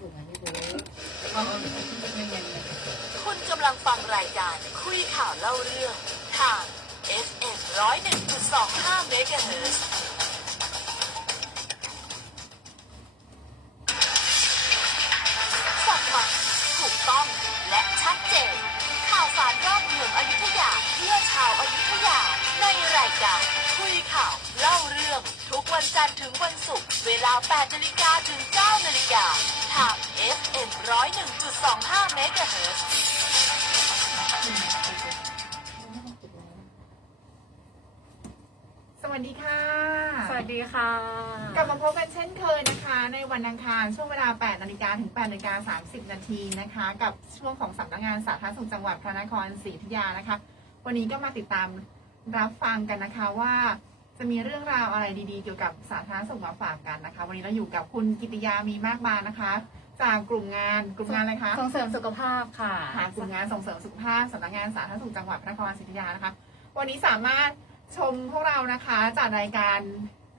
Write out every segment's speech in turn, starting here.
ถูกไหมไม่รู้เอาเอาไม่เงินเลยคุณกำลังฟังรายการคุยข่าวเล่าเรื่องทาง FM 101.25 MHz ฟั 10 นาทีนะคะ กับช่วงของสำนักงงานสาธารณสุขจังหวัดพระนครศรีอยุธยานะคะ วันนี้ก็มาติดตามรับฟังกันนะคะว่าจะมีเรื่องราวอะไรดีๆ เกี่ยวกับสาธารณสุขมาฝากกันนะคะ วันนี้เราอยู่กับคุณกิติยามีมากบานนะคะ จากกลุ่มงานกลุ่มงานอะไรคะส่งเสริมสุขภาพค่ะค่ะกลุ่มงานส่งเสริมสุขภาพสำนักงานสาธารณสุขจังหวัดพระนครศรีอยุธยานะคะ วันนี้สามารถชมพวกเรานะคะจากรายการ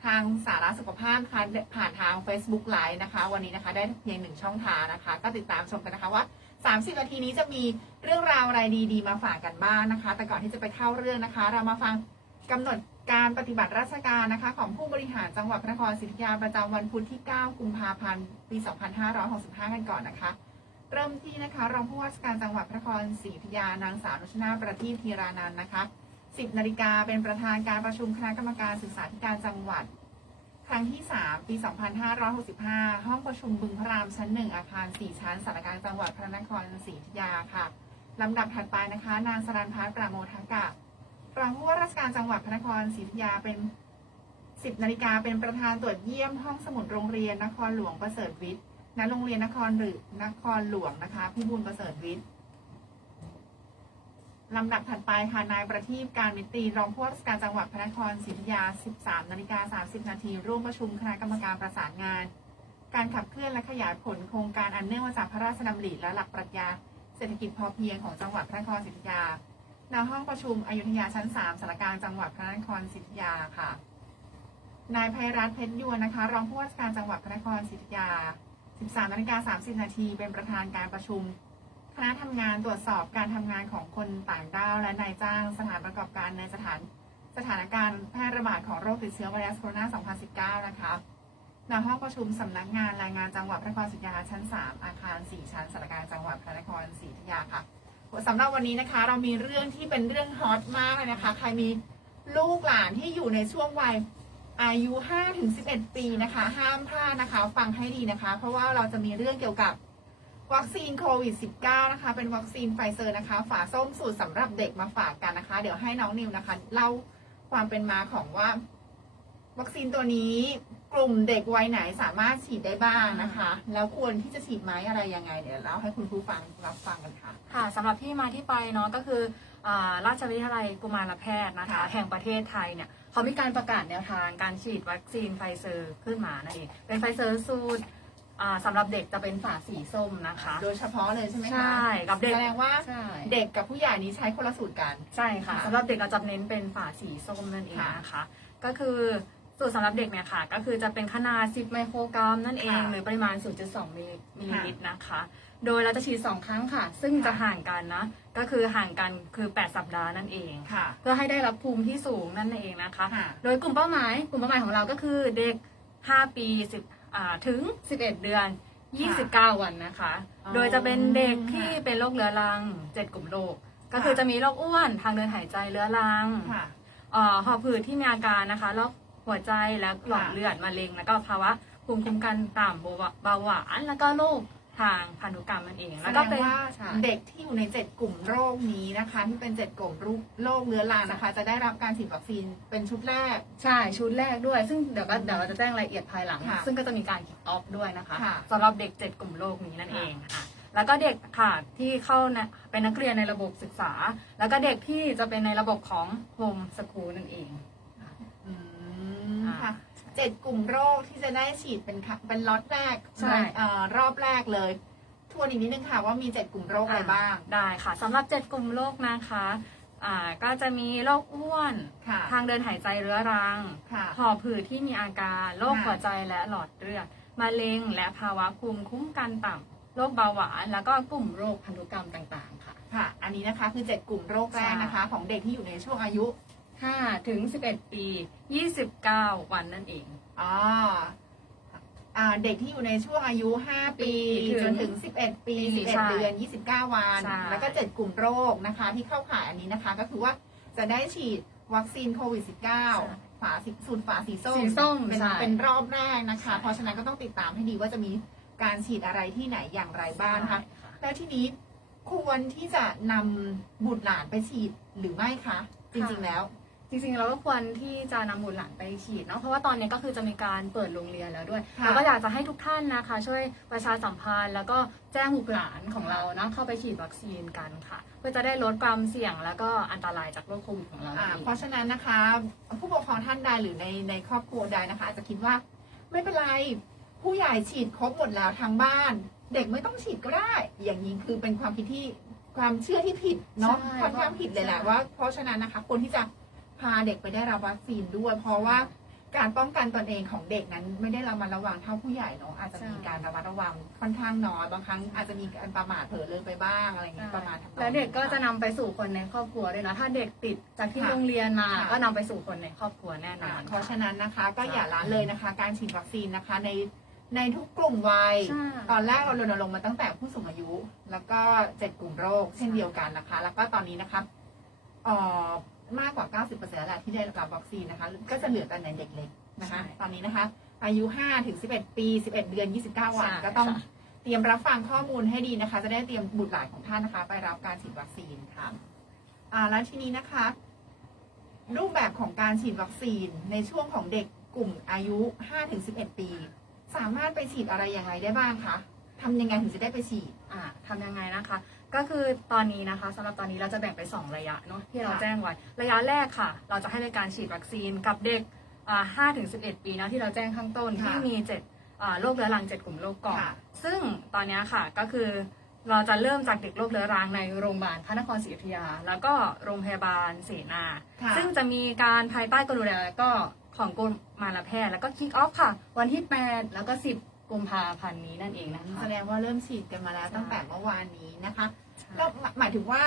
ทางสาระสุขภาพนะคะผ่านทาง Facebook Live นะคะ วันนี้นะคะได้เพียงหนึ่งช่องทางนะคะ ก็ติดตามชมกันนะคะว่า 30 นาทีนี้จะมีเรื่องราวอะไรดีๆ มาฝากกันบ้างนะคะ แต่ก่อนที่จะไปเข้าเรื่องนะคะ เรามาฟังกำหนดการปฏิบัติราชการนะคะของผู้บริหารจังหวัดพระนครศรีอยุธยาประจำวันพุธที่ 9 กุมภาพันธ์ ปี 2565 กันก่อนนะคะ เริ่มที่นะคะรองผู้ว่าราชการจังหวัดพระนครศรีอยุธยานางสาวนุชนาประทีปธีรานันท์นะคะ 10นาฬิกาเป็นประธานการประชุมคณะกรรมการศึกษาธิการจังหวัด ครั้งที่ 3 ปี 2565 ห้องประชุมบึงพระรามชั้น 1 อาคาร 4 ชั้นสารกลางจังหวัดพระนครศรีอยุธยาค่ะลำดับถัดไปนะคะ นางสรันพัฒน์ประโมทกะรองผู้ว่าราชการจังหวัดพระนครศรีอยุธยาเป็น 10นาฬิกาเป็นประธานตรวจเยี่ยมห้องสมุดโรงเรียนนครหลวงประเสริฐวิทย์ณโรงเรียนนครหรือนครหลวงนะคะพิบูลประเสริฐวิทย์ ลำดับถัดไปค่ะนายประทีปการมิตรีรองผู้ว่าราชการจังหวัดพระนครศรีอยุธยา 13นาฬิกา30 นาทีร่วมประชุมคณะกรรมการประสานงาน การขับเคลื่อนและขยายผลโครงการอันเนื่องมาจากพระราชดำริและหลักปรัชญาเศรษฐกิจพอเพียงของจังหวัดพระนครศรีอยุธยาณห้องประชุมอยุธยาชั้น 3สารกลางจังหวัดพระนครศรีอยุธยาค่ะ นายภัยรัตน์เพชรยวนนะคะ รองผู้ว่าราชการจังหวัดพระนครศรีอยุธยา 13นาฬิกา30 นาทีเป็นประธานการประชุม คณะทำงานตรวจสอบการทำงานของคนต่างด้าวและนายจ้างสถานประกอบการในสถานสถานการณ์แพร่ระบาดของโรคติดเชื้อไวรัสโคโรนา 2019 นะคะณห้องประชุมสำนักงานแรายงานจังหวัดพระนครศรีอยุธยาชั้น 3 อาคาร 4 ชั้นสารกางจังหวัดพระนครศรีอยุธยาค่ะสำหรับวันนี้นะคะ เรามีเรื่องที่เป็นเรื่องฮอตมากเลยนะคะ ใครมีลูกหลานที่อยู่ในช่วงวัยอายุ 5-11 ปีนะคะ ห้ามพลาดนะคะ ฟังให้ดีนะคะ เพราะว่าเราจะมีเรื่องเกี่ยวกับ วัคซีนโควิด -19 นะคะ เป็นวัคซีนไฟเซอร์นะคะ ฝาส้มสูตรสำหรับเด็กมาฝากกันนะคะ เดี๋ยวให้น้องนิวนะคะเล่าความเป็นมาของว่า วัคซีนตัวนี้กลุ่มเด็กวัยไหนสามารถฉีดได้บ้างนะคะ แล้วควรที่จะฉีดไหมอะไรยังไงเดี๋ยวเล่าให้คุณผู้ฟังรับฟังกันค่ะ ค่ะสำหรับที่มาที่ไปเนาะก็คืออ่าราชวิทยาลัยกุมารแพทย์นะคะค่ะแห่งประเทศไทยเนี่ยเขามีการประกาศแนวทางการฉีดวัคซีนไฟเซอร์ขึ้นมานั่นเองเป็นไฟเซอร์สูตร อ่าสำหรับเด็กจะเป็นฝาสีส้มนะคะ โดยเฉพาะเลยใช่ไหมคะใช่กับเด็ก แสดงว่าใช่เด็กกับผู้ใหญ่นี้ใช้คนละสูตรกัน ใช่ค่ะค่ะสำหรับเด็กเราจะเน้นเป็นฝาสีส้มนั่นเองค่ะนะคะ ก็คือสูตรสำหรับเด็กเนี่ยค่ะ ก็คือจะเป็นขนาด 10 ไมโครกรัมนั่นเอง ค่ะหรือปริมาณ 0.2 มิลลิมิลลิค่ะลิตรนะคะ โดยเราจะฉีด 2 ครั้งค่ะ ซึ่งจะค่ะ ห่างกันนะ ก็คือห่างกันคือ 8 สัปดาห์นั่นเอง ค่ะ เพื่อให้ได้รับภูมิที่สูงนั่นเองนะคะ ค่ะ โดยกลุ่มเป้าหมาย กลุ่มเป้าหมายของเราก็คือเด็ก 5 ปี10อ่า ถึง 11 เดือน 29 วันนะคะอ๋อโดยจะเป็นเด็กที่เป็นโรคเรื้อรัง 7 กลุ่มโรค ก็คือค่ะจะมีโรคอ้วนทางเดินหายใจเรื้อรังค่ะเอ่อหอบหืดที่มีอาการนะคะโรคหัวใจและหลอดค่ะเลือดมะเร็ง แล้วก็ภาวะภูมิคุ้มกันต่ำเบาหวานเบาหวานแล้วก็โรค ทางพันธุกรรมนั่นเองแสแล้วดก็งเป็นว่าใช่เด็กที่อยู่ในเจ็ดกลุ่มโรคนี้นะคะ ที่เป็นเจ็ดกลุ่มโรคเรื้อรังนะคะ จะได้รับการฉีดวัคซีนเป็นชุดแรก ใช่ชุดแรกด้วย ซึ่งเดี๋ยวก็เดี๋ยวเราจะแจ้งรายละเอียดภายหลัง ค่ะซึ่งก็จะมีการคิกออฟด้วยนะคะค่ะ สำหรับเด็ก 7 กลุ่มโรคนี้นั่นเองอะ แล้วก็เด็กค่ะที่เข้านะเป็นนักเรียนในระบบศึกษา แล้วก็เด็กที่จะเป็นในระบบของโฮมสคูลนั่นเอง อืมอ่าค่ะ เจ็ดกลุ่มโรคที่จะได้ฉีดเป็นค่ะเป็นล็อตแรกใช่ เอ่อรอบแรกเลยทวนอีกนิดนึงค่ะว่ามีเจ็ดกลุ่มโรคอะไรบ้างได้ค่ะสำหรับ 7 กลุ่มโรคนะคะอ่าก็จะมีโรคอ้วน ค่ะทางเดินหายใจเรื้อรังค่ะ หอบหืดที่มีอาการโรคค่ะ หัวใจและหลอดเลือดมะเร็งและภาวะภูมิคุ้มกันต่ำโรคเบาหวาน แล้วก็กลุ่มโรคพันธุกรรมต่างๆค่ะ ค่ะ อันนี้นะคะคือ7กลุ่มโรคแรกนะคะ ของเด็กที่อยู่ในช่วงอายุ 5ถึง11 ปี 29 วันนั่นเอง อ่าอ่าเด็กที่อยู่ในช่วงอายุ 5 ปีถึงจนถึง 11ปีใช่11 เดือน 29 วัน ใช่ แล้วก็ 7 กลุ่มโรคนะคะ ที่เข้าข่ายอันนี้นะคะ ก็คือว่าจะได้ฉีดวัคซีนโควิด -19 ฝาสีสูตรฝาสีส้มสีส้มเป็นใช่ เป็นรอบแรกนะคะ ใช่ เพราะฉะนั้นก็ต้องติดตามให้ดีว่าจะมีการฉีดอะไรที่ไหนอย่างไรบ้างนะคะแล้วทีนี้ควรที่จะนำบุตรหลานไปฉีดหรือไม่คะ จริงๆแล้ว จริงๆเราก็ควรที่จะนำบุตรหลานไปฉีดเนาะเพราะว่าตอนนี้ก็คือจะมีการเปิดโรงเรียนแล้วด้วยค่ะ เราก็อยากจะให้ทุกท่านนะคะ ช่วยประชาสัมพันธ์ แล้วก็แจ้งบุตรหลานของเราเนาะเข้าไปฉีดวัคซีนกันค่ะ เพื่อจะได้ลดความเสี่ยงแล้วก็อันตรายจากโรคโควิดของเราอ่าอีกเพราะฉะนั้นนะคะผู้ปกครองท่านใดหรือในในครอบครัวใดนะคะ อาจจะคิดว่าไม่เป็นไรผู้ใหญ่ฉีดครบหมดแล้วทางบ้าน เด็กไม่ต้องฉีดก็ได้ อย่างนี้คือเป็นความคิดที่ความเชื่อที่ผิดเนาะใช่ ค่อนข้างผิดเลยแหละใช่ว่า เพราะฉะนั้นนะคะควรที่จะ พาเด็กไปได้รับวัคซีนด้วย เพราะว่าการป้องกันตนเองของเด็กนั้น ไม่ได้ระมัดระวังเท่าผู้ใหญ่เนาะอาจจะมีการระมัดระวังค่อนข้างน้อยบางครั้งอาจจะมีการประมาทเผลอเลยไปบ้างอะไรอย่างเงี้ยประมาณทำนองนี้แล้วเด็กก็จะนำไปสู่คนในครอบครัวด้วยนะถ้าเด็กติดจากที่ค่ะโรงเรียนมาค่ะก็นำไปสู่คนในครอบครัวแน่นออ่านเพราะฉะนั้นนะคะก็อย่าละใช่เลยนะคะ การฉีดวัคซีนนะคะในในทุกกลุ่มวัยใช่ตอนแรกเรารณรงค์มาตั้งแต่ผู้สูงอายุ แล้วก็เจ็ดกลุ่มโรคเช่นเดียวกันนะคะ แล้วก็ตอนนี้นะคะเอ่อ มากกว่า 90%แล้วแหละที่ได้รับวัคซีนนะคะ ก็จะเหลือแต่ในเด็กเล็กนะคะ ตอนนี้นะคะ อายุ5ถึง11 ปี 11 เดือน 29 วันใช่ก็ต้องค่ะเตรียมรับฟังข้อมูลให้ดีนะคะ จะได้เตรียมบุตรหลานของท่านนะคะ ไปรับการฉีดวัคซีนค่ะอ่าแล้วทีนี้นะคะ รูปแบบของการฉีดวัคซีนในช่วงของเด็กกลุ่มอายุ5-11 ปี สามารถไปฉีดอะไรอย่างไรได้บ้างคะทำยังไงถึงจะได้ไปฉีดอ่าทำยังไงนะคะ ก็คือตอนนี้นะคะสำหรับตอนนี้เราจะแบ่งไป 2 ระยะเนาะที่เราค่ะแจ้งไว้ ระยะแรกค่ะ เราจะให้บริการฉีดวัคซีนกับเด็กอ่า5ถึง11ปีนะที่เราแจ้งข้างต้นค่ะที่มี7อ่าโรคเรื้อรัง7กลุ่มโรคก่อนค่ะซึ่งตอนนี้ค่ะก็คือเราจะเริ่มจากเด็กโรคเรื้อรังในโรงพยาบาลพระนครศรีอยุธยา แล้วก็โรงพยาบาลเสนาค่ะซึ่งจะมีการภายใต้การดูแลก็ของกรมมาลแพทย์แล้วก็คิกออฟค่ะ วันที่ 8 แล้วก็ 10 กุมภาพันธ์นี้นั่นเองนะคะ แสดงว่าเริ่มฉีดกันมาแล้วใช่ตั้งแต่เมื่อวานนี้นะคะใช่แล้วหมายถึงว่า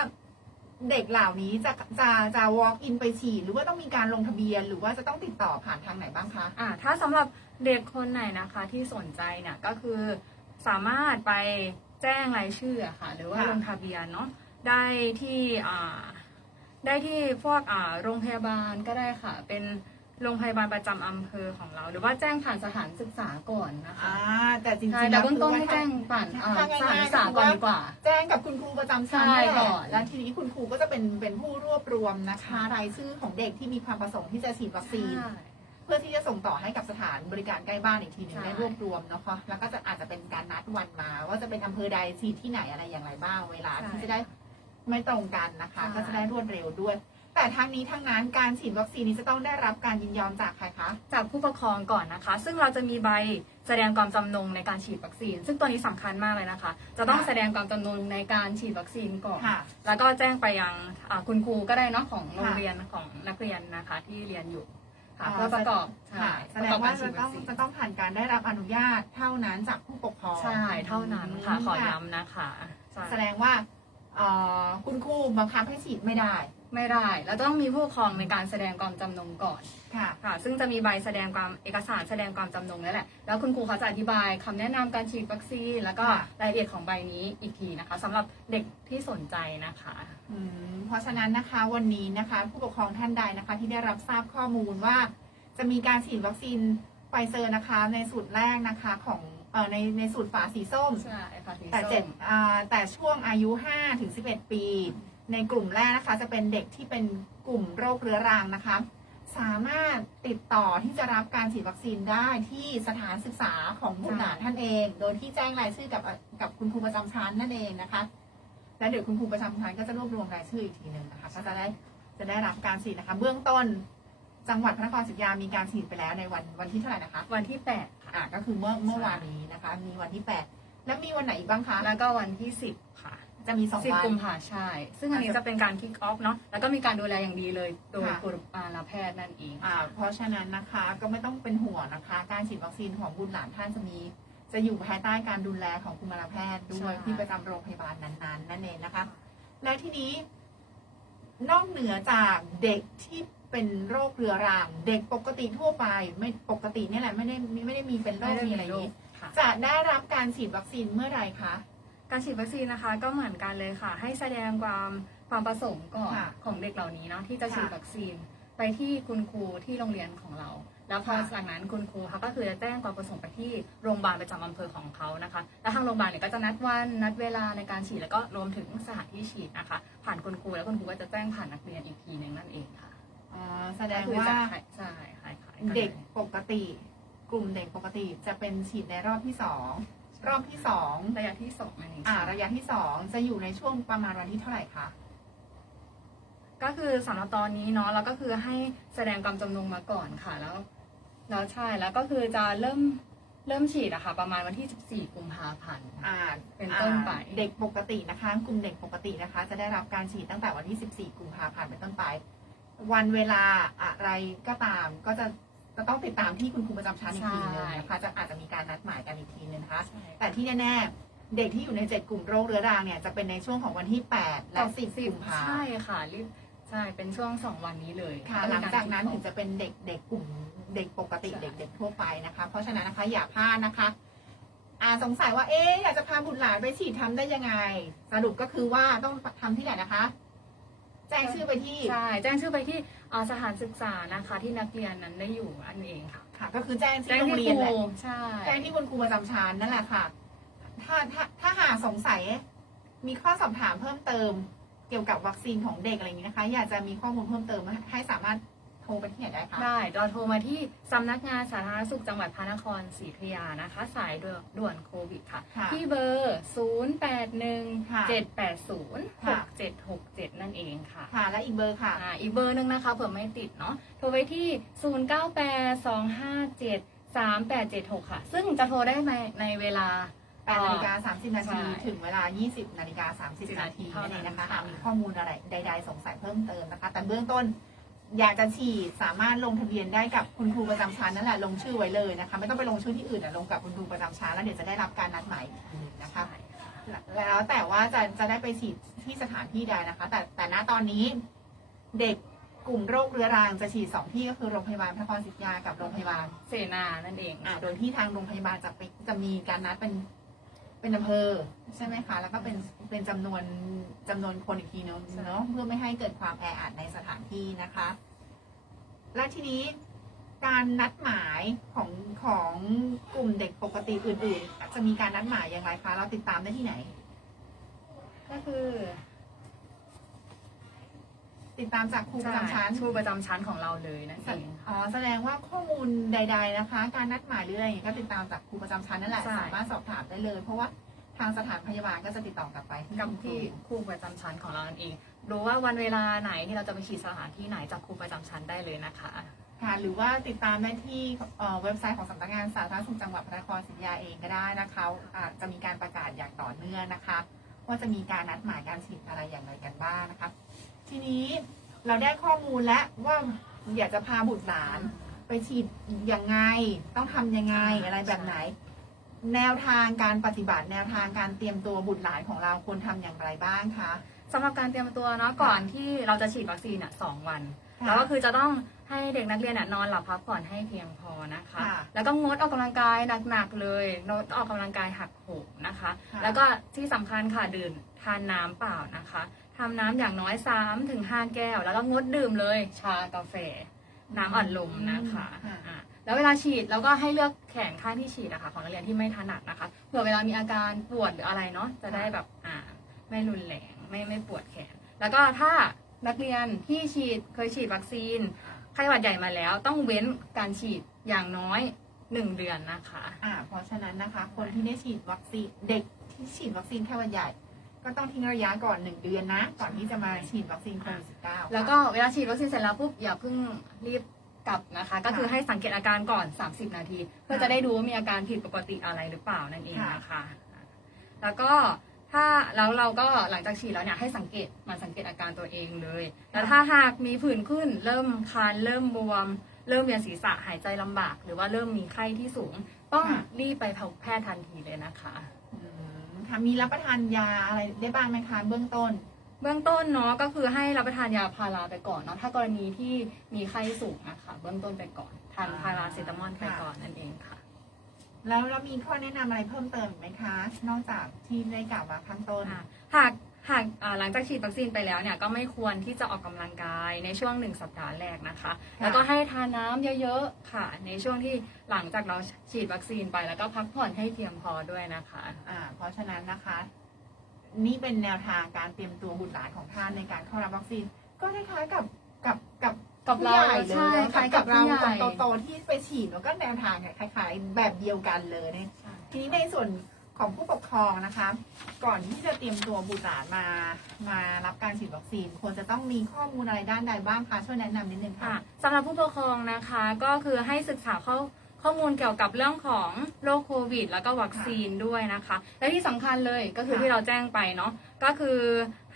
เด็กเหล่านี้จะจะจะ walk in ไปฉีด หรือว่าต้องมีการลงทะเบียน หรือว่าจะต้องติดต่อผ่านทางไหนบ้างคะอ่าถ้าสำหรับเด็กคนไหนนะคะที่สนใจเนี่ยก็คือสามารถไปแจ้งรายชื่ออะค่ะ หรือว่าค่ะลงทะเบียนเนาะได้ที่อ่าได้ที่พวกอ่าโรงพยาบาลก็ได้ค่ะ เป็น โรงพยาบาลประจำอำเภอของเรา หรือว่าแจ้งผ่านสถานศึกษาก่อนนะคะอ่าแต่จริงใช่ๆแต่แล้วเบื้องต้นคือให้ว่าแจ้งผ่านอ่าถ้าสถานง่ายๆศึกษาก่อนดีกว่า แจ้งกับคุณครูประจำชั้นใช่นั่นแหละก่อน แล้วทีนี้คุณครูก็จะเป็นเป็นผู้รวบรวมนะคะ รายชื่อของเด็กที่มีความประสงค์ที่จะฉีดวัคซีนใช่เพื่อที่จะส่งต่อให้กับสถานบริการใกล้บ้านอีกทีหนึงใช่ ได้รวบรวมเนาะคะแล้วก็จะอาจจะเป็นการนัดวันมา ว่าจะเป็นอำเภอใดฉีดที่ไหนอะไรอย่างไรบ้างเวลาที่จะได้ไม่ตรงกันนะคะ ก็จะได้รวดเร็วด้วย แต่ทั้งนี้ทั้งนั้นการฉีดวัคซีนนี้จะต้องได้รับการยินยอมจากใครคะ จากผู้ปกครองก่อนนะคะ ซึ่งเราจะมีใบแสดงความจำนงในการฉีดวัคซีน ซึ่งตัวนี้สำคัญมากเลยนะคะ จะต้องค่ะแสดงความจำนงในการฉีดวัคซีนก่อนค่ะแล้วก็แจ้งไปยังอ่าคุณครูก็ได้เนาะของโรงค่ะเรียนของนักเรียนนะคะที่เรียนอยู่ค่ะอ่าเพื่อประกอบค่ะใช่แสดงว่าประกอบกรฉีจะดต้วัองคซีนจะต้องผ่านการได้รับอนุญาตเท่านั้นจากผู้ปกครองใช่เท่านั้นค่ะขอค่ะย้ำนะคะใช่แสดงว่าเอ่อคุณครูบังคับให้ฉีดไม่ได้ ไม่ได้แล้วต้องมีผู้ปกครองในการแสดงความจำนงก่อน ค่ะ ค่ะ ซึ่งจะมีใบแสดงความเอกสารแสดงความจำนงนั่นแหละ แล้วคุณครูเขาจะอธิบายคำแนะนำการฉีดวัคซีน แล้วก็ค่ะ รายละเอียดของใบนี้อีกทีนะคะสำหรับเด็กที่สนใจนะคะ อืมเพราะฉะนั้นนะคะวันนี้นะคะ ผู้ปกครองท่านใดนะคะ ที่ได้รับทราบข้อมูลว่า จะมีการฉีดวัคซีนไฟเซอร์นะคะ ในสูตรแรกนะคะของเอ่อในในสูตรฝาสีส้ม ใช่ค่ะสีแต่ส้เจ็ดม อ่าแต่ช่วงอายุ5ถึง11 ปี ในกลุ่มแรกนะคะ จะเป็นเด็กที่เป็นกลุ่มโรคเรื้อรังนะคะ สามารถติดต่อที่จะรับการฉีดวัคซีนได้ที่สถานศึกษาของบุตรหลานท่านเอง โดยที่แจ้งรายชื่อกับกับคุณครูประจำชั้นนั่นเองนะคะ และเดี๋ยวคุณครูประจำชั้นก็จะรวบรวมรายชื่ออีกทีหนึ่งนะคะก็จะได้จะได้รับการฉีดนะคะ เบื้องต้นจังหวัดพระนครศรีอยุธยามีการฉีดไปแล้วในวันวันที่เท่าไหร่นะคะ วันที่แปดค่ะอ่าก็คือเมื่อเมื่อวานนี้นะคะ มีวันที่แปดแล้วมีวันไหนอีกบ้างคะ แล้วก็วันที่สิบค่ะ จะมีสองสิบวัน กุมภาใช่ ซึ่งอันนี้จะเป็นการคิกออฟเนาะ แล้วก็มีการดูแลอย่างดีเลย โดยค่ะ กุลาแพทย์นั่นเอง อ่าเพราะฉะนั้นนะคะก็ไม่ต้องเป็นห่วงนะคะ การฉีดวัคซีนของบุตรหลานท่านจะมี จะอยู่ภายใต้การดูแลของกุมารแพทย์ด้วยใช่ ที่ประจำโรงพยาบาลนั้นๆ นั่นเองนะคะ และทีนี้ นอกเหนือจากเด็กที่เป็นโรคเรื้อรังเด็กปกติทั่วไป ไม่ปกติเนี่ยแหละไม่ได้ไม่ได้มีเป็นโรคมีอะไรอย่างนี้ค่ะ จะได้รับการฉีดวัคซีนเมื่อไหร่คะ การฉีดวัคซีนนะคะ ก็เหมือนกันเลยค่ะ ให้แสดงความความประสงค์ก่อนค่ะของเด็กเหล่านี้เนาะที่จะฉีดค่ะวัคซีนไปที่คุณครูที่โรงเรียนของเรา แล้วพอค่ะ จากนั้นคุณครูเขาก็คือจะแจ้งความประสงค์ไปที่โรงพยาบาลประจำอำเภอของเขานะคะ แล้วทางโรงพยาบาลเนี่ยก็จะนัดวันนัดเวลาในการฉีดแล้วก็รวมถึงสถานที่ฉีดนะคะ ผ่านคุณครูแล้วคุณครูก็จะแจ้งผ่านนักเรียนอีกทีหนึ่งนั่นเองค่ะอ่าแสดงก็คือว่าจะคล้ายใช่คล้ายๆกันลย เด็กปกติ กลุ่มเด็กปกติจะเป็นฉีดในรอบที่สอง รอบที่สองระยะที่สองนั่นเองอ่าค่ะระยะที่สองจะอยู่ในช่วงประมาณวันที่เท่าไหร่คะ ก็คือสำหรับตอนนี้เนาะเราก็คือให้แสดงความจำนงมาก่อนค่ะ แล้วแล้วใช่แล้วก็คือจะเริ่มเริ่มฉีดอะค่ะ ประมาณวันที่ 14 กุมภาพันธ์ อ่าเป็นต้นไปอ่าเด็กปกตินะคะ กลุ่มเด็กปกตินะคะ จะได้รับการฉีดตั้งแต่วันที่ 14 กุมภาพันธ์เป็นต้นไป วันเวลาอะไรก็ตามก็จะ จะต้องติดตามที่คุณครูประจำชั้นอีกทีนึงนะคะจะอาจจะมีการนัดหมายกันอีกทีนึงนะคะ แต่ที่แน่ๆเด็กที่อยู่ใน 7 กลุ่มโรคเรื้อรังเนี่ยจะเป็นในช่วงของวันที่ 8 และ 10กุมภาใช่ค่ะรีบใช่ เป็นช่วงสองวันนี้เลยค่ะก็หมีลังรจากนั้นฉีดถึงจะเป็นเด็กเด็กกลุ่มเด็กปกติใช่เด็กเด็กทั่วไปนะคะ เพราะฉะนั้นนะคะอย่าพลาดนะคะอ่าสงสัยว่าเอ๊ะอยากจะพาบุตรหลานไปฉีดทำได้ยังไง สรุปก็คือว่าต้องทำที่ไหนนะคะ แจ้งชื่อไปที่ใช่แจ้งชื่อไปที่อ่าสถานศึกษานะคะ ที่นักเรียนนั้นได้อยู่อันเองค่ะค่ะ ก็คือแจ้งที่แจ้งโรงที่เรีคยนแหรูละใช่แจ้งที่คุณครูประจำชั้นนั่นแหละค่ะ ถ้าถ้าถ้าหากสงสัย มีข้อสอบถามเพิ่มเติม เกี่ยวกับวัคซีนของเด็กอะไรอย่างนี้นะคะ อยากจะมีข้อมูลเพิ่มเติมให้สามารถ โทรไปที่ไหนได้คะ ได้เราโทรมาที่สำนักงานสาธารณสุขจังหวัดพระนครศรีอยุธยานะคะ สายด่วนโควิดค่ะ ค่ะที่เบอร์ 0 8 1 ค่ะ7 8 0 ค่ะ 6 7 6 7 นั่นเองค่ะค่ะ และอีกเบอร์ค่ะ อ่าอีกเบอร์หนึ่งนะคะเผื่อไม่ติดเนาะโทรไปที่ 0 9 8 2 5 7 3 8 7 6 ค่ะ ซึ่งจะโทรได้ในในเวลา 8นาฬิกา30 นาที ใช่ถึงเวลา 20นาฬิกา30 นาทีเท่านั้นั่นนเองนะคะค่ะ หากมีข้อมูลอะไรใด ๆ สงสัยเพิ่มเติมนะคะ แต่เบื้องต้น อยากจะฉีดสามารถลงทะเบียนได้กับคุณครูประจำชั้นนั่นแหละลงชื่อไว้เลยนะคะไม่ต้องไปลงชื่อที่อื่นอะลงกับคุณครูประจำชั้นแล้วเดี๋ยวจะได้รับการนัดหมายนะคะแล้วแต่ว่าจะจะได้ไปฉีดที่สถานที่ใดนะคะ แต่แต่ณตอนนี้เด็กกลุ่มโรคเรื้อรังจะฉีดสองที่ก็คือโรงพยาบาลพระนครศรีอยุธยากับโรงพยาบาลเสนานั่นเอง อ่าโดยที่ทางโรงพยาบาลจะไปจะมีการนัดเป็น เป็นอำเภอใช่ไหมคะ แล้วก็เป็นเป็นจำนวนจำนวนคนอีกทีเนาะเนาะเพื่อไม่ให้เกิดความแออัดในสถานที่นะคะ และทีนี้การนัดหมายของของกลุ่มเด็กปกติอื่นๆ จะมีการนัดหมายอย่างไรคะ เราติดตามได้ที่ไหน ก็คือ ติดตามจากครูประจำชั้นครูประจำชั้นของเราเลยนั่นเองอ๋อแสดงว่าข้อมูลใด ๆนะคะ การนัดหมายหรืออะไรอย่างเงี้ยก็ติดตามจากครูประจำชั้นนั่นแหละใช่สามารถสอบถามได้เลย เพราะว่าทางสถานพยาบาลก็จะติดต่อกลับไปที่กับคุณครูที่ครูประจำชั้นของเรานั่นเองดูว่าวันเวลาไหนที่เราจะไปฉีดสถานที่ไหนจากครูประจำชั้นได้เลยนะคะค่ะหรือว่าติดตามได้ที่เอ่อเว็บไซต์ของสำนักงานสาธารณสุขจังหวัดพระนครศรีอยุธยาเองก็ได้นะคะอาจจะมีการประกาศอย่างต่อเนื่องนะคะ ว่าจะมีการนัดหมายการฉีดอะไรอย่างไรกันบ้างนะคะ ทีนี้เราได้ข้อมูลแล้วว่าอยากจะพาบุตรหลาน ไปฉีดยังไง ต้องทำยังไงใช่อะไรแบบไหน แนวทางการปฏิบัติแนวทางการเตรียมตัวบุตรหลานของเราควรทำอย่างไรบ้างคะสำหรับการเตรียมตัวเนาะก่อนที่เราจะฉีดวัคซีนอะสองวันค่ะแล้วก็คือจะต้องให้เด็กนักเรียนน่ะนอนหลับพักผ่อนให้เพียงพอนะคะค่ะแล้วก็งดออกกำลังกายหนักๆเลยงดออกกำลังกายหักโหมนะคะค่ะแล้วก็ที่สำคัญค่ะดื่มทานน้ำเปล่านะคะ ทำน้ำอย่างน้อย3ถึง5แก้ว แล้วก็งดดื่มเลยชากาแฟ น้ำอัดลมนะคะค่ะ อะแล้วเวลาฉีดเราก็ให้เลือกแขนข้างที่ฉีดนะคะของนักเรียนที่ไม่ถนัดนะคะเผื่อเวลามีอาการปวดหรืออะไรเนาะจะได้แบบอ่าไม่รุนแรงไม่ไม่ปวดแขน แล้วก็ถ้านักเรียนที่ฉีดเคยฉีดวัคซีนไข้หวัดใหญ่มาแล้ว ต้องเว้นการฉีดอย่างน้อยหนึ่งเดือนนะคะ อ่าเพราะฉะนั้นนะคะ คนที่ได้ฉีดวัคซีนเด็กที่ฉีดวัคซีนแค่หวัดใหญ่ ก็ต้องทิ้งระยะก่อนหนึ่งเดือนนะ ก่อนที่จะมาฉีดวัคซีนโควิดสิบเก้าแล้วก็เวลาฉีดวัคซีนเสร็จแล้วปุ๊บอย่าเพิ่งรีบกลับนะคะ ก็คือให้สังเกตอาการก่อน 30 นาที เพื่อจะได้ดูว่ามีอาการผิดปกติอะไรหรือเปล่านั่นเองนะคะ แล้วก็ถ้าแล้วเราก็หลังจากฉีดแล้วเนี่ยให้สังเกตมันสังเกตอาการตัวเองเลย แล้วถ้าหากมีผื่นขึ้น เริ่มคันเริ่มบวม เริ่มเวียนศีรษะหายใจลำบาก หรือว่าเริ่มมีไข้ที่สูง ต้องค่ะรีบไปพบแพทย์ทันทีเลยนะคะอื มค่ะมีรับประทานยาอะไรได้บ้างไหมคะเบื้องต้น เบื้องต้นเนาะก็คือให้รับประทานยาพาราไปก่อนเนาะถ้ากรณีที่มีไข้สูงนะคะเบื้องต้นไปก่อนทานอ่าพาราเซตามอลไปค่ะก่อนนั่นเองค่ะ แล้วเรามีข้อแนะนำอะไรเพิ่มเติมอีกไหมคะ นอกจากที่ได้กล่าวมาข้างต้นอะหาก หากอ่าหลังจากฉีดวัคซีนไปแล้วเนี่ยก็ไม่ควรที่จะออกกำลังกายในช่วงหนึ่งสัปดาห์แรกนะคะ แล้วก็ให้ทานน้ำเยอะๆค่ะ ในช่วงที่หลังจากเราฉีดวัคซีนไปแล้วก็พักผ่อนให้เพียงพอด้วยนะคะอ่าเพราะฉะนั้นนะคะ นี่เป็นแนวทางการเตรียมตัวบุตรหลานของท่านในการเข้ารับวัคซีน ก็คล้ายๆกับกับกับกับผู้เราใหญ่เลยใช่นะคล้ายกักับบเราผู้ใหญ่คนโตๆที่ไปฉีดแล้วก็แนวทางเนี่ยคล้ายๆแบบเดียวกันเลยนะทีนี้ในส่วน ของผู้ปกครองนะคะ ก่อนที่จะเตรียมตัวบุตรหลานมามารับการฉีดวัคซีน ควรจะต้องมีข้อมูลอะไรด้านใดบ้างคะช่วยแนะนำนิดนึงค่ะ ค่ะสำหรับผู้ปกครองนะคะก็คือให้ศึกษาข้อข้อมูลเกี่ยวกับเรื่องของโรคโควิด แล้วก็วัคซีนด้วยนะคะ และที่สำคัญเลยก็คือค่ะ ที่เราแจ้งไปเนาะก็คือ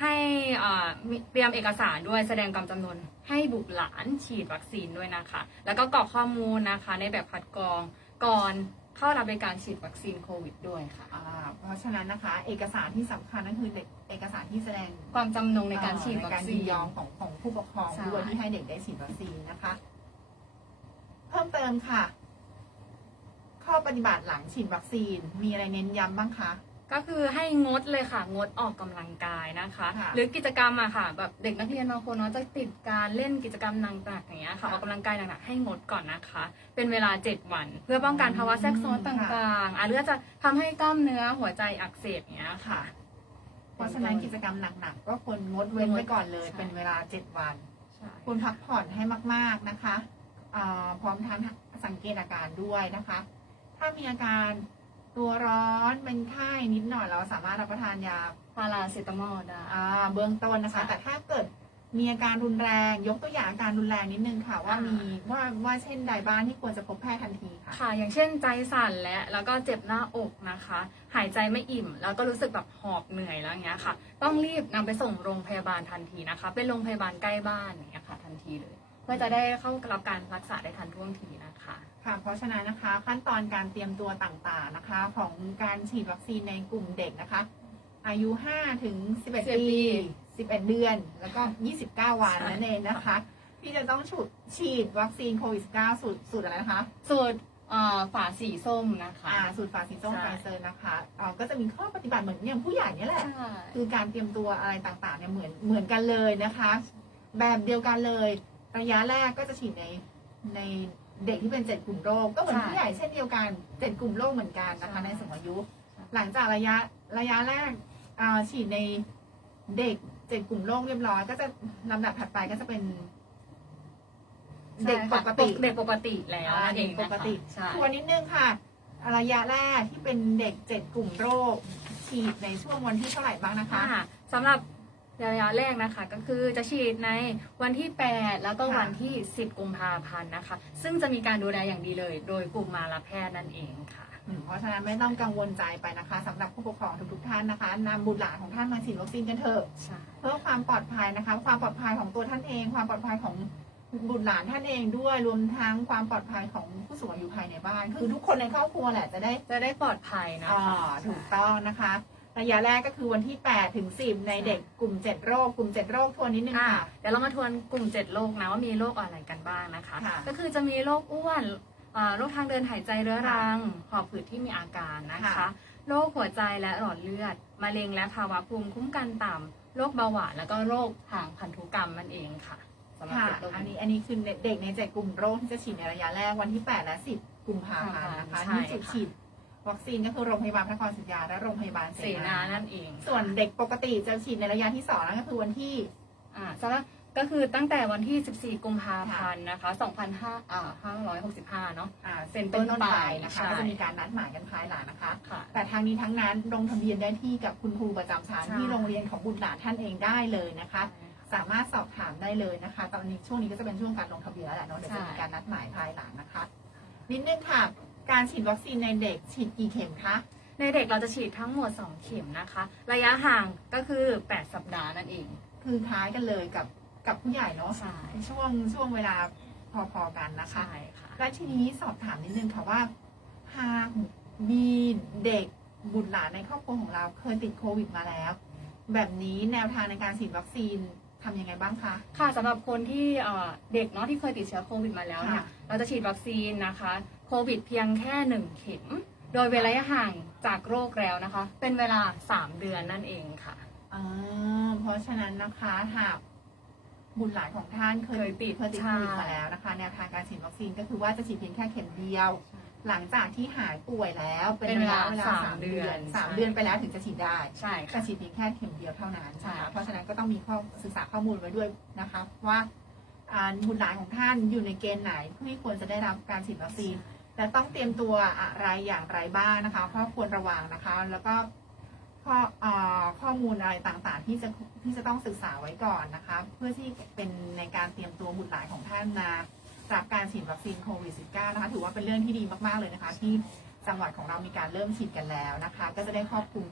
ให้อ่ามีเตรียมเอกสารด้วยแสดงความจำนวนให้บุตรหลานฉีดวัคซีนด้วยนะคะ แล้วก็กรอกข้อมูลนะคะในแบบคัดกรองก่อน เข้ารับบริการฉีดวัคซีนโควิดด้วยค่ะ อ่าเพราะฉะนั้นนะคะ เอกสารที่สำคัญก็คือเด็กเอกสารที่แสดงความจำนงในการฉีดในวัการคยิซีนนยอมของของผู้ปกครองใช่ ด้วยที่ให้เด็กได้ฉีดวัคซีนนะคะ เพิ่มเติมค่ะ ข้อปฏิบัติหลังฉีดวัคซีนมีอะไรเน้นย้ำบ้างคะ ก็คือให้งดเลยค่ะ งดออกกำลังกายนะคะค่ะหรือกิจกรรมอะค่ะแบบเด็กนักเรียนบางคนเนาะจะติดการเล่นกิจกรรมหนักๆอย่างเงี้ยค่ะค่ะออกกำลังกายหนักๆให้งดก่อนนะคะ เป็นเวลา 7 วัน เพื่อป้องกันภาวะแทรกซ้อนต่างๆอาจจะจะทำให้กล้ามเนื้อหัวใจอักเสบอย่างเงี้ยค่ะค่ะ เพราะฉะนั้นกิจกรรมหนักๆก็ควรงดเว้นไว้ก่อนเลยใช่เป็นเวลาเจ็ดวันใช่ควรพักผ่อนให้มากๆนะคะอ่าพร้อมทั้งสังเกตอาการด้วยนะคะ ถ้ามีอาการ ตัวร้อนเป็นไข้นิดหน่อยเราสามารถรับประทานยาพาราเซตามอลได้ อ่าเบื้องต้นนะคะใช่แต่ถ้าเกิดมีอาการรุนแรง ยกตัวอย่างอาการรุนแรงนิดนึงค่ะ ว่าอ่ามีมีว่าว่าเช่นใดบ้างที่ควรจะพบแพทย์ทันทีค่ะ ค่ะ อย่างเช่นใจสั่นและแล้วก็เจ็บหน้าอกนะคะ หายใจไม่อิ่ม แล้วก็รู้สึกแบบหอบเหนื่อยแล้วอย่างเงี้ยค่ะ ต้องรีบนำไปส่งโรงพยาบาลทันทีนะคะ เป็นโรงพยาบาลใกล้บ้านอย่างเงี้ยค่ะทันทีเลย เพื่อจะได้เข้ารับการรักษาได้ทันท่วงทีนะ คะค่ะเพราะฉะนั้นนะคะขั้นตอนการเตรียมตัวต่างๆนะคะ ของการฉีดวัคซีนในกลุ่มเด็กนะคะ อายุ 5 ถึง 11 ปี 11 เดือน แล้วก็ 29 วันใช่นั่นเองนะคะ ที่จะต้องฉุดฉีดวัคซีนโควิด -19 สูตรสูตรอะไรนะคะ สูตรเอ่อฝาสีส้มนะคะอ่าสูตรฝาสีส้มใช่ไฟเซอร์นะคะอ่าก็จะมีข้อปฏิบัติเหมือนอย่างผู้ใหญ่เนี่ยแหละใช่คือการเตรียมตัวอะไรต่างๆเนี่ยเหมือนเหมือนกันเลยนะคะ แบบเดียวกันเลย ระยะแรกก็จะฉีดในใน เด็กที่เป็นเจ็ดกลุ่มโรคก็เหมือนผู้ใหญ่เช่นเดียวกันเจ็ดกลุ่มโรคเหมือนกันนะคะในสูงอายุ หลังจากระยะระยะแรกอ่าฉีดในเด็กเจ็ดกลุ่มโรคเรียบร้อย ก็จะลำดับถัดไปก็จะเป็น เด็กปกติเด็กปกติแล้วอ่านั่นเอเด็กงปนะคะกติใช่ทวนนิดนึงค่ะระยะแรกที่เป็นเด็กเจ็ดกลุ่มโรคฉีดในช่วงวันที่เท่าไหร่บ้างนะคะค่ะสำหรับ ระยะแรกนะคะก็คือจะฉีดในวันที่ 8 แล้วก็ค่ะวันที่ 10 กุมภาพันธ์นะคะ ซึ่งจะมีการดูแลอย่างดีเลย โดยกลุ่มมาลาแพทย์นั่นเองค่ะอืมเพราะฉะนั้นไม่ต้องกังวลใจไปนะคะสำหรับผู้ปกครองทุกๆท่านนะคะนำบุตรหลานของท่านมาฉีดวัคซีนกันเถอะใช่เพื่อความปลอดภัยนะคะ ความปลอดภัยของตัวท่านเอง ความปลอดภัยของบุตรหลานท่านเองด้วยรวมทั้งความปลอดภัยของผู้สูงอายุภายในบ้าน คือทุกคนในครอบครัวแหละจะได้จะได้ปลอดภัยนะอ่าคะถูกต้องนะคะ ระยะแรกก็คือวันที่ 8 ถึง 10 ในเด็กกลุ่ม 7 โรค กลุ่ม 7 โรคทวนนิดนึงอ่าค่ะ เดี๋ยวเรามาทวนกลุ่ม 7 โรคนะว่ามีโรคอะไรกันบ้างนะคะค่ะก็คือจะมีโรคอ้วนอ่าโรคทางเดินหายใจเรื้อรังหอบหืดที่มีอาการนะคะค่ะโรคหัวใจและหลอดเลือด มะเร็งและภาวะภูมิคุ้มกันต่ำโรคเบาหวานแล้วก็โรคทางพันธุกรรมนั่นเองค่ะสำหรับค่ะเจ็ดโรคอันนี้อันนี้คือเด็กใน7กลุ่มโรคที่จะฉีดในระยะแรกวันที่ 8 และ 10 กุมภาพันธ์นะคะใช่ที่จุดค่ะฉีด วัคซีนก็คือโรงพยาบาลพระนครศรีอยุธยาและโรงพยาบาลเสนานั่นเองค่ะส่วนเด็กปกติจะฉีดในระยะที่สองนั่นก็คือวันที่ อ่าสำหรับก็คือตั้งแต่วันที่ 14 กุมภาพันธ์นะคะ2,500อ่า565 เนาะ อ่าเป็นต้นไปนะคะใช่ ก็จะมีการนัดหมายกันภายหลังนะคะ ค่ะ แต่ทางนี้ทั้งนั้นลงทะเบียนได้ที่กับคุณครูประจำชั้นใช่ ที่โรงเรียนของบุตรหลานท่านเองได้เลยนะคะ สามารถสอบถามได้เลยนะคะ ตอนนี้ช่วงนี้ก็จะเป็นช่วงการลงทะเบียนแล้วแหละเนาะเดี๋ยวจะมีการนัดหมายภายหลังนะคะ นิดนึงค่ะ การฉีดวัคซีนในเด็กฉีดกี่เข็มคะ ในเด็กเราจะฉีดทั้งหมด 2 เข็มนะคะ ระยะห่างก็คือ 8 สัปดาห์นั่นเอง คือคล้ายกันเลยกับกับผู้ใหญ่เนาะใช่ช่วงช่วงเวลาพอๆกันนะคะใช่ค่ะและทีนี้สอบถามนิดนึงค่ะว่าหากมีเด็กบุตรหลานในครอบครัวของเราเคยติดโควิดมาแล้ว แบบนี้แนวทางในการฉีดวัคซีน ทำยังไงบ้างคะ ค่ะสำหรับคนที่เอ่อเด็กเนาะที่เคยติดเชื้อโควิดมาแล้วเนี่ยค่ะเราจะฉีดวัคซีนนะคะโควิดเพียงแค่หนึ่งเข็ม โดยเว้นระยะห่างจากโรคแล้วนะคะ เป็นเวลา 3 เดือนนั่นเองค่ะอ่าเพราะฉะนั้นนะคะหากบุตรหลานของท่านเคยเคยติดเคยติดใช่โควิดมาแล้วนะคะแนวทางการฉีดวัคซีนก็คือว่าจะฉีดเพียงแค่เข็มเดียว หลังจากที่หายป่วยแล้วเป็นเวลาระยะสามสามเดืเดืออนนสามใช่เดือนไปแล้วถึงจะฉีดได้ใช่จะค่ะฉีดเพียงแค่เข็มเดียวเท่านั้นใช่นะคะค่ะเพราะฉะนั้นก็ต้องมีข้อศึกษาข้อมูลไว้ด้วยนะคะว่าอ่าบุตรหลานของท่านอยู่ในเกณฑ์ไหนที่ควรจะได้รับการฉีดวัคซีนและต้องเตรียมตัวอะไรอย่างไรบ้างนะคะข้อควรระวังนะคะ แล้วก็ข้อเอ่อข้อมูลอะไรต่างๆ ที่จะที่จะต้องศึกษาไว้ก่อนนะคะ เพื่อที่เป็นในการเตรียมตัวบุตรหลานของท่านมา รับการฉีดวัคซีนโควิด -19 นะคะ ถือว่าเป็นเรื่องที่ดีมากๆเลยนะคะ ที่จังหวัดของเรามีการเริ่มฉีดกันแล้วนะคะ ก็จะได้ครอบคลุม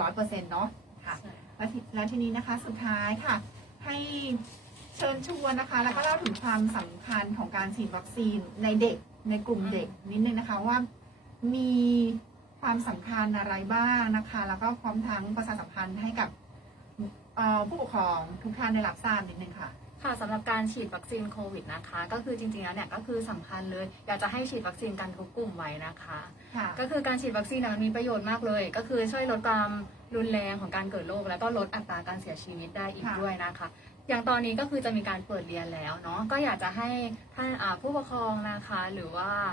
ร้อยเปอร์เซ็นต์เนาะค่ะแล้วทีแล้วทีนี้นะคะสุดท้ายค่ะ ให้เชิญชวนนะคะ แล้วก็เล่าถึงความสำคัญของการฉีดวัคซีนในเด็กในกลุ่มเด็กนิดนึงนะคะว่ามีความสำคัญอะไรบ้างนะคะ แล้วก็พร้อมทั้งประชาสัมพันธ์ให้กับเอ่อผู้ปกครองทุกท่านได้รับทราบนิดนึงค่ะ ค่ะสำหรับการฉีดวัคซีนโควิดนะคะ ก็คือจริงๆแล้วเนี่ยก็คือสำคัญเลยอยากจะให้ฉีดวัคซีนกันทุกกลุ่มไว้นะคะค่ะก็คือการฉีดวัคซีนเนี่ยมันมีประโยชน์มากเลย ก็คือช่วยลดความรุนแรงของการเกิดโรคแล้วก็ลดอัตราการเสียชีวิตได้อีกค่ะด้วยนะคะ อย่างตอนนี้ก็คือจะมีการเปิดเรียนแล้วเนาะก็อยากจะให้ท่านอ่าผู้ปกครองนะคะ หรือว่าอ่า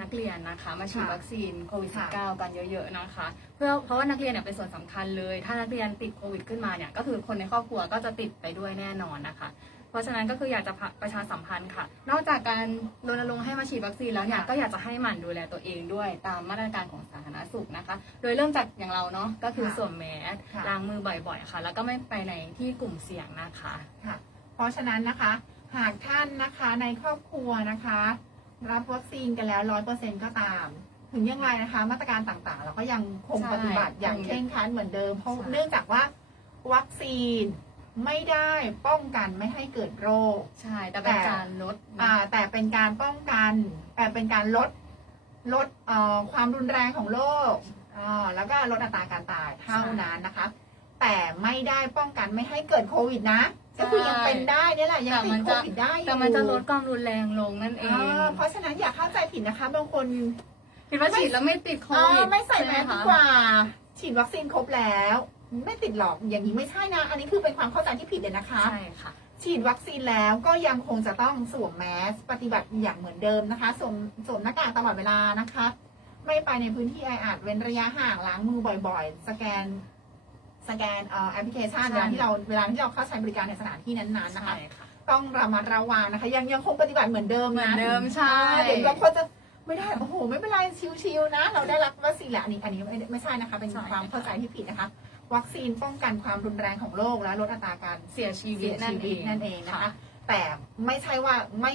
นักเรียนนะคะมาฉีดค่ะวัคซีนโควิดค่ะ -19 กันเยอะๆนะคะ เพื่อเพราะว่านักเรียนเนี่ยเป็นส่วนสำคัญเลย ถ้านักเรียนติดโควิดขึ้นมาเนี่ยก็คือคนในครอบครัวก็จะติดไปด้วยแน่นอนนะคะ เพราะฉะนั้นก็คืออยากจะประชาสัมพันธ์ค่ะ นอกจากการรณรงค์ให้มาฉีดวัคซีนแล้วเนี่ยค่ะก็อยากจะให้หมั่นดูแลตัวเองด้วยตามมาตรการของสาธารณสุขนะคะ โดยเริ่มจากอย่างเราเนาะก็คือค่ะสวมแมสค่ะล้างมือบ่อยๆค่ะ แล้วก็ไม่ไปในที่กลุ่มเสี่ยงนะคะค่ะ เพราะฉะนั้นนะคะ หากท่านนะคะในครอบครัวนะคะ รับวัคซีนกันแล้วร้อยเปอร์เซ็นก็ตาม ถึงยังไงนะคะ มาตรการต่างๆ เราก็ยังคงใช่ปฏิบัติอย่างเคร่งครัดเหมือนเดิม เพราะใช่เนื่องจากว่าวัคซีนไม่ได้ป้องกันไม่ให้เกิดโรค ใช่ แต่เป็นแต่การลดอ่าแต่เป็นการป้องกันแต่เป็นการลดลดเอ่อความรุนแรงของโรคอ่าแล้วก็ลดอัตราการตายเท่านั้นนะคะ แต่ไม่ได้ป้องกันไม่ให้เกิดโควิดนะ ก็คือยังเป็นได้เนี่ยแหละยังติดโควิดได้อยู่แต่มันจะลดความรุนแรงลงนั่นเองอ่าเพราะฉะนั้นอย่าเข้าใจผิดนะคะ บางคนคิดว่าฉีดแล้วไม่ติดโคอ่าวิดไม่ใส่แมสช่ดีหคะกว่า ฉีดวัคซีนครบแล้ว ไม่ติดหรอกอย่างนี้ไม่ใช่นะ อันนี้คือเป็นความเข้าใจที่ผิดเลยนะคะ ใช่ค่ะ ฉีดวัคซีนแล้วก็ยังคงจะต้องสวมแมสปฏิบัติอย่างเหมือนเดิมนะคะสวมสวมหน้ากากตลอดเวลานะคะ ไม่ไปในพื้นที่แออัดเว้นระยะห่างล้างมือบ่อยๆ สแกน สแกนเอ่อแอปพลิเคชันใช่เวลาที่เราเวลาที่เราเข้าใช้บริการในสถานที่นั้นๆนะคะใช่ค่ะต้องระมัดระวังนะคะ ยังยังคงปฏิบัติเหมือนเดิมเหมืนะอนเดิมใช่เดี๋ยวบางคนจะไม่ได้โอ้โหไม่เป็นไรชิวๆนะ เราได้รับวัคซีนแหละอันนี้อันนี้ไม่ไม่ใช่นะคะ เป็นใช่ความเข้าใจที่ผิดนะคะ วัคซีนป้องกันความรุนแรงของโรคและลดอัตราการเสียชีวิเสีตยนั่ชีนเอวิตงนั่นเองนะคะแต่ไม่ใช่ว่าไม่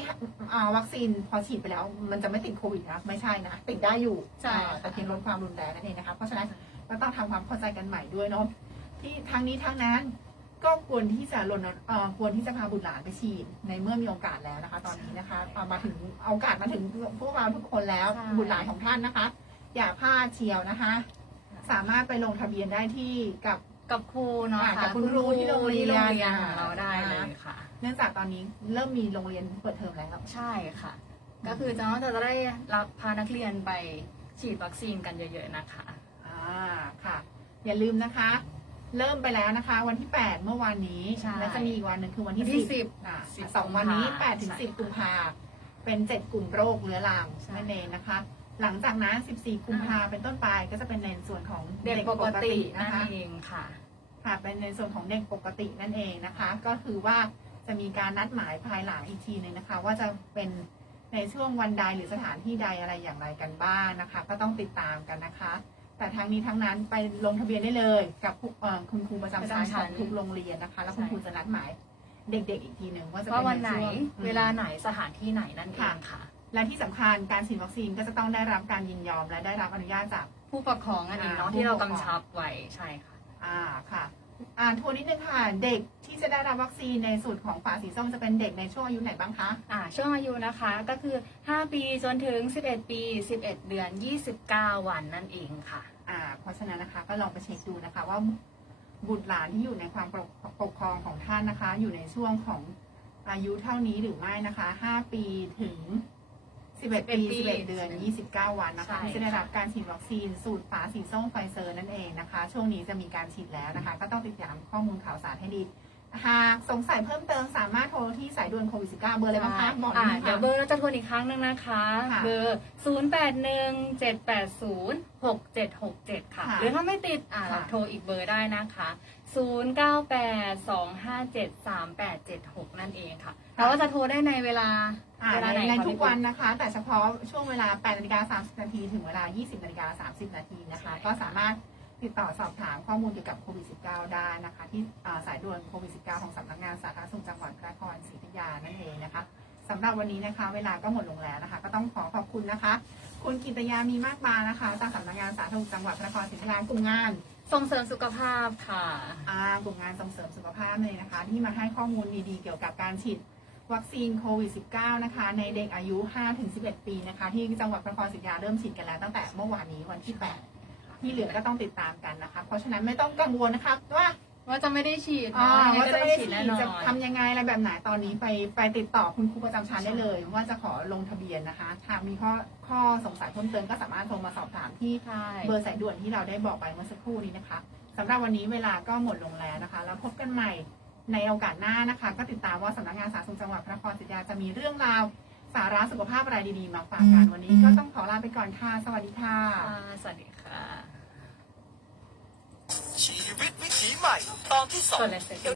อ่าวัคซีนพอฉีดไปแล้ว มันจะไม่ติดโควิดนะไม่ใใช่นะติดได้อยู่ใช่อ่าแต่เพียงลดความรุนแรงนั่นเองนะคะเพราะฉะนั้นก็ต้องทำความเข้าใจกันใหม่ด้วยเนาะ ที่ทั้งนี้ทั้งนั้นก็ควรที่จะรณเอ่อควรที่จะพาบุตรหลานไปฉีดในเมื่อมีโอกาสแล้วนะคะ ตอนนี้นะคะเอามาถึงเอาโอกาสมาถึงพวกเราทุกคนแล้วใช่ บุตรหลานของท่านนะคะ อย่าพลาดเชียวนะคะ สามารถไปลงทะเบียนได้ที่กับ กับครูเนาะอ่าค่ะกับคุณครูที่โรงเรียน ที่โรงเรียนของเราได้เลยค่ะ เนื่องจากตอนนี้เริ่มมีโรงเรียนเปิดเทอมแล้ว ใช่ค่ะ ก็คือจะจะได้รับพานักเรียนไปฉีดวัคซีนกันเยอะ ๆ นะคะ อ่าค่ะ อย่าลืมนะคะ เริ่มไปแล้วนะคะ วันที่ 8 เมื่อวานนี้ ใช่และจะมีอีกวันหนึ่งคือวันที่วันที่10 10อ่า10สองวันนี้กุมภา8ถึงใช่ 10กุมภาเป็น 7 กลุ่มโรคเรื้อรังใช่ นั่นเองนะคะ หลังจากนั้น 14 กุมภาเป็นต้นไปก็จะเป็นในส่วนของเด็กปกตินั่นะนคะเองค่ะ ค่ะเป็นในส่วนของเด็กปกตินั่นเองนะคะ ก็คือว่าจะมีการนัดหมายภายหลังอีกทีหนึงนะคะ ว่าจะเป็นในช่วงวันใดหรือสถานที่ใดอะไรอย่างไรกันบ้างนะคะ ก็ต้องติดตามกันนะคะ แต่ทั้งนี้ทั้งนั้นไปลงทะเบียนได้เลย กับผู้เอ่อคุณครูประจำชั้นประจำชั้ขอนงทุกโรงเรียนนะคะ แล้วคุณใช่ครูจะนัดหมายเด็ก ๆ อีกทีหนึ่งว่าจะว่าเป็นวันไหนช่งเวลาไหนสถานที่ไหนนั่นเองค่ะ และที่สำคัญการฉีดวัคซีนก็จะต้องได้รับการยินยอม และได้รับอนุญาตจาก ผู้ปกครองนั่นเองเนาะอ่าที่เราผู้ปกครอง กำชับไว้ใช่ค่ะ อ่าค่ะ อ่านทวนนิดนึงค่ะ เด็กที่จะได้รับวัคซีนในสูตรของฝาสีส้มจะเป็นเด็กในช่วงอายุไหนบ้างคะ อ่าช่วงอายุนะคะก็คือ 5 ปีจนถึง 11 ปี 11 เดือน 29 วันนั่นเองค่ะ อ่าเพราะฉะนั้นนะคะก็ลองไปเช็คดูนะคะว่าบุตรหลานที่อยู่ในความปกปกครองของท่านนะคะ อยู่ในช่วงของอายุเท่านี้หรือไม่นะคะ 5 ปีถึง 11ปีปี 11 เดือน 29 วันนะคะใช่ ที่จะได้รับการฉีดวัคซีนสูตรฝาสีส้มไฟเซอร์นั่นเองนะคะ ช่วงนี้จะมีการฉีดแล้วนะคะ ก็ต้องติดตามข้อมูลข่าวสารให้ดีหากสงสัยเพิ่มเติมสามารถโทรที่สายด่วนโควิด 19 เบอร์อะไรบ้างคะบอกได้อ่าไหมเดี๋ยวคะเบอร์เราจะทวนอีกครั้งหนึงนะคะ ค่ะเบอร์ 0 8 1 7 8 0 6 7 6 7 ค่ะ ค่ะหรือถ้าไม่ติดอ่าค่ะเราโทรอีกเบอร์ได้นะคะ 0 9 8 2 5 7 3 8 7 6 นั่นเองค่ะ เราก็จะโทรได้ในเวลา อ่าเวลาไหในนในคะทุกพี่วันนะคะ แต่เฉพาะช่วงเวลา 8นาฬิกา30นาทีถึงเวลา 20นาฬิกา30นาทีนะคะ ก็สามารถติดต่อสอบถามข้อมูลเกี่ยวกับโควิด -19 ได้นะคะ ที่อ่าสายด่วนโควิด -19 ของสำนักงานสาธารณสุขจังหวัดพระนครศรีอยุธยานั่นเองนะคะสำหรับวันนี้นะคะ เวลาก็หมดลงแล้วนะคะ ก็ต้องขอขอบคุณนะคะ คุณกิตยามีมากมานะคะ จากสำนักงานสาธารณสุขจังหวัดพระนครศรีอยุธยากลุ่มงาน ส่งเสริมสุขภาพค่ะ อ่ากลุ่มงานส่งเสริมสุขภาพเลยนะคะ ที่มาให้ข้อมูลดีๆ เกี่ยวกับการฉีด วัคซีนโควิด -19 นะคะ ในเด็กอายุ 5-11 ปีนะคะ ที่จังหวัดพระนครศรีอยุธยาเริ่มฉีดกันแล้วตั้งแต่เมื่อวานนี้วันที่ 8 ที่เหลือก็ต้องติดตามกันนะคะ เพราะฉะนั้นไม่ต้องกังวลนะคะว่าว่าจะไม่ได้ฉีดอ่าเนอะว่าจะไม่ได้ฉีดแน่นอนจะทำยังไงอะไรแบบไหนตอนนี้ไปไปติดต่อคุณครูประจำชั้นได้เลย ว่าจะขอลงทะเบียนนะคะ หากมีข้อข้อสงสัยเพิ่มเติมก็สามารถโทรมาสอบถามที่ใช่เบอร์สายด่วนที่เราได้บอกไปเมื่อสักครู่นี้นะคะสำหรับวันนี้เวลาก็หมดลงแล้วนะคะ แล้วพบกันใหม่ ในโอกาสหน้านะคะ ก็ติดตามว่าสำนักงานสาธารณสุขจังหวัดพระนครศรีอยุธยาจะมีเรื่องราวสาระสุขภาพอะไรดีๆมาฝากกันวันนี้ ก็ต้องขอลาไปก่อนค่ะสวัสดีค่ะอ่าสวัสดีค่ะชีวิตวิถีใหม่ตอนที่สอกงดเลยเสร็จ